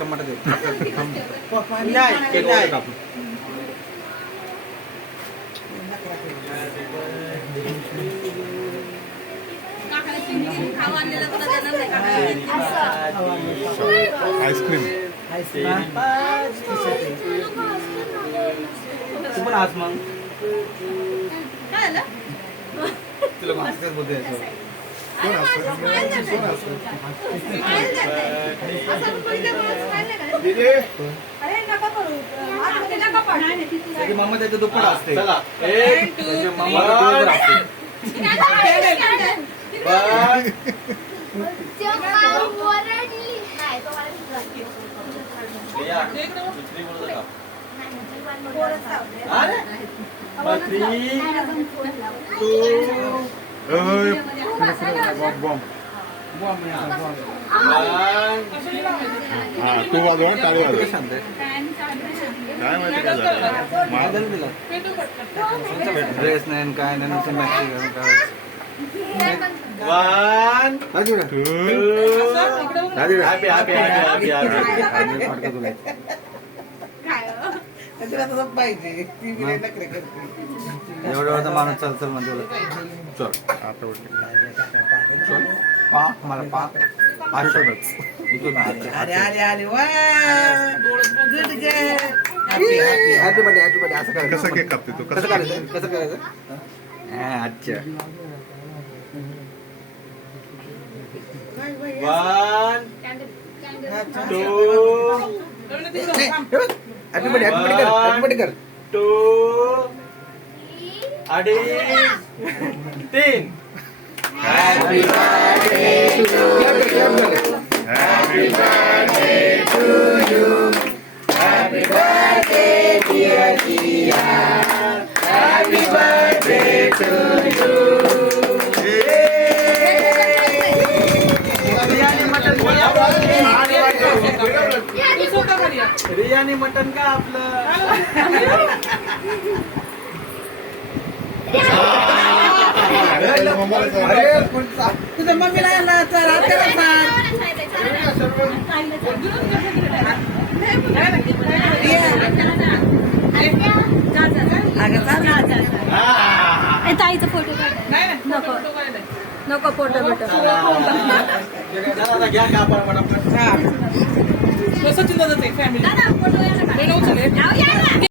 टमाटर दे. आईस्क्रीम. तू पण आज मग. तुला मास्कच बोलते मम्मा त्याच्या दुप्पट असते चला एक त्याची मम्मा दुप्पट असते या. दुसरी बोलू नका. बॉम्ब. हा तू वाजव चालू वाजव. काय माहिती काय झालं ड्रेस नाही काय नाही नुसतं तुला तुला तसं पाहिजे ती बी लई नखरे करते. एवढं एवढं माणूस चल चल म्हणतो तुला चल आता उठली. पा मला पा पाचशेच इथून अरे अरे अरे वा good girl happy happy happy birthday happy birthday असं करायचं कसं केक कापते तू कसं कसं करायचं कसं करायचं हा, अच्छा One. Two. happy birthday happy birthday कर हॅपी बर्थडे कर Two. अडीच तीन हॅपी Happy बिर्याणी मटन का आपलं अरे मम्मीला तर आत्याला सांग अगं चाल ए, ताईचा फोटो नको. नको फोटो बिटो. जरा घ्या का? आपण